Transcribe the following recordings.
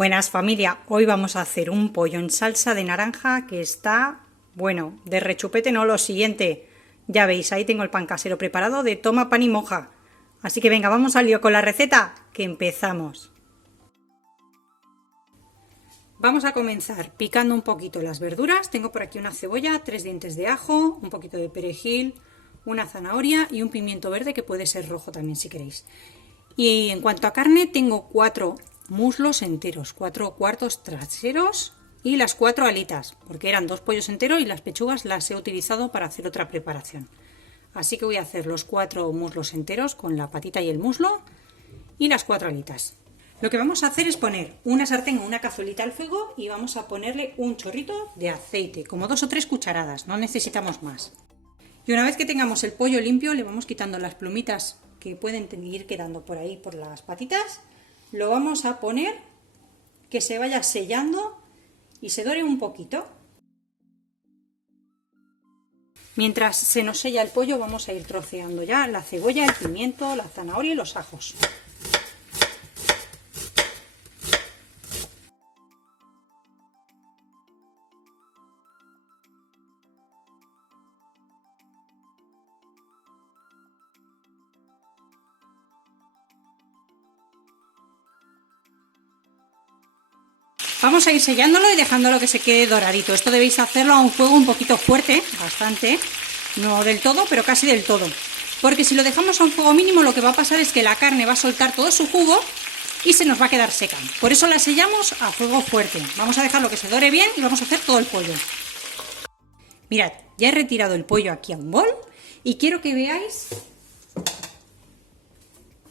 Buenas familia, hoy vamos a hacer un pollo en salsa de naranja que está, bueno, de rechupete no, lo siguiente. Ya veis, ahí tengo el pan casero preparado de toma pan y moja. Así que venga, vamos al lío con la receta, que empezamos. Vamos a comenzar picando un poquito las verduras. Tengo por aquí una cebolla, 3 dientes de ajo, un poquito de perejil, una zanahoria y un pimiento verde que puede ser rojo también si queréis. Y en cuanto a carne, tengo 4 muslos enteros, 4 cuartos traseros y las 4 alitas, porque eran 2 pollos enteros y las pechugas las he utilizado para hacer otra preparación. Así que voy a hacer los 4 muslos enteros con la patita y el muslo y las 4 alitas. Lo que vamos a hacer es poner una sartén o una cazuelita al fuego y vamos a ponerle un chorrito de aceite, como 2 o 3 cucharadas, no necesitamos más. Y una vez que tengamos el pollo limpio, le vamos quitando las plumitas que pueden ir quedando por ahí por las patitas. Lo vamos a poner que se vaya sellando y se dore un poquito. Mientras se nos sella el pollo, vamos a ir troceando ya la cebolla, el pimiento, la zanahoria y los ajos. Vamos a ir sellándolo y dejándolo que se quede doradito. Esto debéis hacerlo a un fuego un poquito fuerte, bastante, no del todo, pero casi del todo. Porque si lo dejamos a un fuego mínimo, lo que va a pasar es que la carne va a soltar todo su jugo y se nos va a quedar seca. Por eso la sellamos a fuego fuerte. Vamos a dejarlo que se dore bien y vamos a hacer todo el pollo. Mirad, ya he retirado el pollo aquí a un bol y quiero que veáis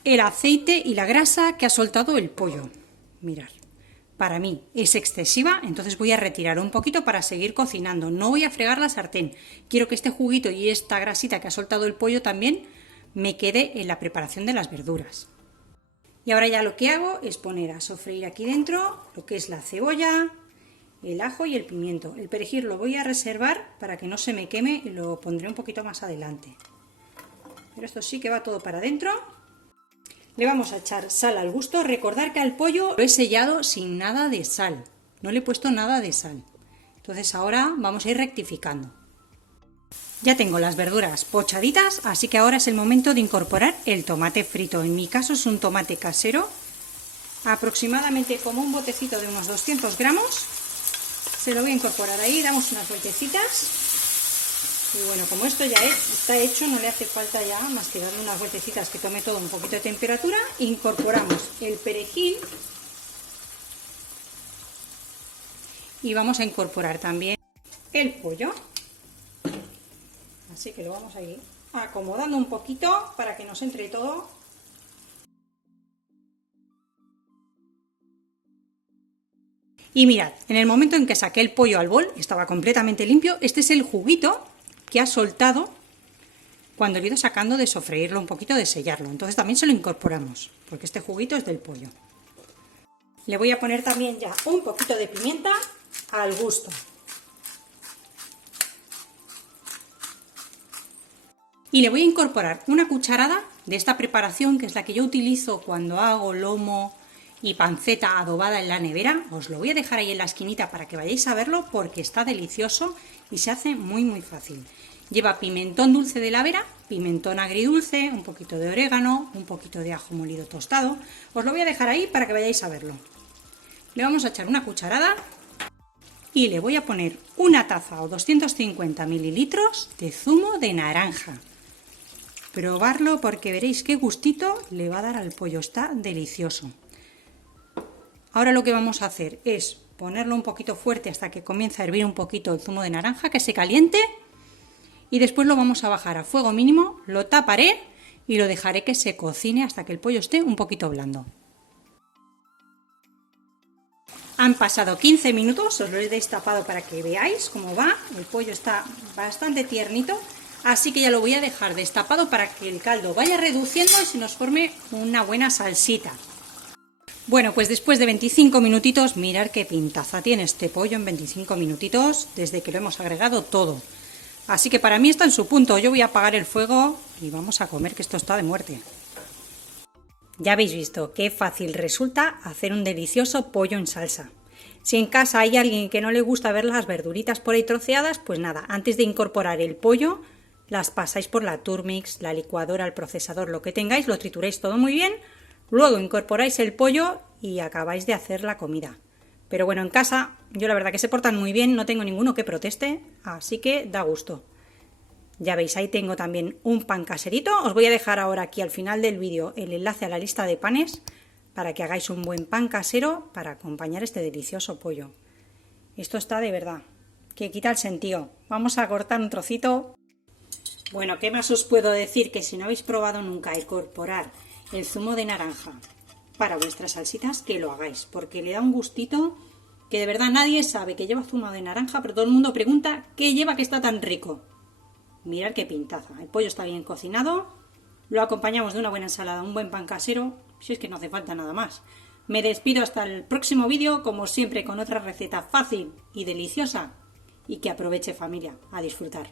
el aceite y la grasa que ha soltado el pollo. Mirad. Para mí es excesiva, entonces voy a retirar un poquito para seguir cocinando. No voy a fregar la sartén. Quiero que este juguito y esta grasita que ha soltado el pollo también me quede en la preparación de las verduras. Y ahora ya lo que hago es poner a sofreír aquí dentro lo que es la cebolla, el ajo y el pimiento. El perejil lo voy a reservar para que no se me queme y lo pondré un poquito más adelante. Pero esto sí que va todo para adentro. Le vamos a echar sal al gusto. Recordar que al pollo lo he sellado sin nada de sal. No le he puesto nada de sal. Entonces ahora vamos a ir rectificando. Ya tengo las verduras pochaditas, así que ahora es el momento de incorporar el tomate frito. En mi caso es un tomate casero, aproximadamente como un botecito de unos 200 gramos. Se lo voy a incorporar ahí, damos unas vueltecitas. Y bueno, como esto ya está hecho, no le hace falta ya más que darle unas vueltecitas que tome todo un poquito de temperatura. Incorporamos el perejil y vamos a incorporar también el pollo. Así que lo vamos a ir acomodando un poquito para que nos entre todo. Y mirad, en el momento en que saqué el pollo al bol, estaba completamente limpio. Este es el juguito que ha soltado cuando he ido sacando de sofreírlo un poquito, de sellarlo. Entonces también se lo incorporamos, porque este juguito es del pollo. Le voy a poner también ya un poquito de pimienta al gusto. Y le voy a incorporar una cucharada de esta preparación, que es la que yo utilizo cuando hago lomo y panceta adobada en la nevera. Os lo voy a dejar ahí en la esquinita para que vayáis a verlo, porque está delicioso y se hace muy muy fácil. Lleva pimentón dulce de la Vera, pimentón agridulce, un poquito de orégano, un poquito de ajo molido tostado. Os lo voy a dejar ahí para que vayáis a verlo. Le vamos a echar una cucharada y le voy a poner una taza o 250 mililitros de zumo de naranja. Probarlo porque veréis qué gustito le va a dar al pollo, está delicioso. Ahora lo que vamos a hacer es ponerlo un poquito fuerte hasta que comience a hervir un poquito el zumo de naranja, que se caliente, y después lo vamos a bajar a fuego mínimo, lo taparé y lo dejaré que se cocine hasta que el pollo esté un poquito blando. Han pasado 15 minutos, os lo he destapado para que veáis cómo va. El pollo está bastante tiernito, así que ya lo voy a dejar destapado para que el caldo vaya reduciendo y se nos forme una buena salsita. Bueno, pues después de 25 minutitos, mirad qué pintaza tiene este pollo en 25 minutitos desde que lo hemos agregado todo. Así que para mí está en su punto. Yo voy a apagar el fuego y vamos a comer, que esto está de muerte. Ya habéis visto qué fácil resulta hacer un delicioso pollo en salsa. Si en casa hay alguien que no le gusta ver las verduritas por ahí troceadas, pues nada, antes de incorporar el pollo, las pasáis por la Turmix, la licuadora, el procesador, lo que tengáis, lo trituréis todo muy bien, luego incorporáis el pollo y acabáis de hacer la comida. Pero bueno, en casa yo la verdad que se portan muy bien, no tengo ninguno que proteste, así que da gusto. Ya veis, ahí tengo también un pan caserito. Os voy a dejar ahora aquí al final del vídeo el enlace a la lista de panes para que hagáis un buen pan casero para acompañar este delicioso pollo. Esto está de verdad, que quita el sentido. Vamos a cortar un trocito. Bueno, ¿qué más os puedo decir? Que si no habéis probado nunca incorporar el zumo de naranja para vuestras salsitas, que lo hagáis, porque le da un gustito que de verdad nadie sabe que lleva zumo de naranja, pero todo el mundo pregunta qué lleva que está tan rico. Mirad qué pintaza, el pollo está bien cocinado, lo acompañamos de una buena ensalada, un buen pan casero, si es que no hace falta nada más. Me despido hasta el próximo vídeo, como siempre con otra receta fácil y deliciosa, y que aproveche familia a disfrutar.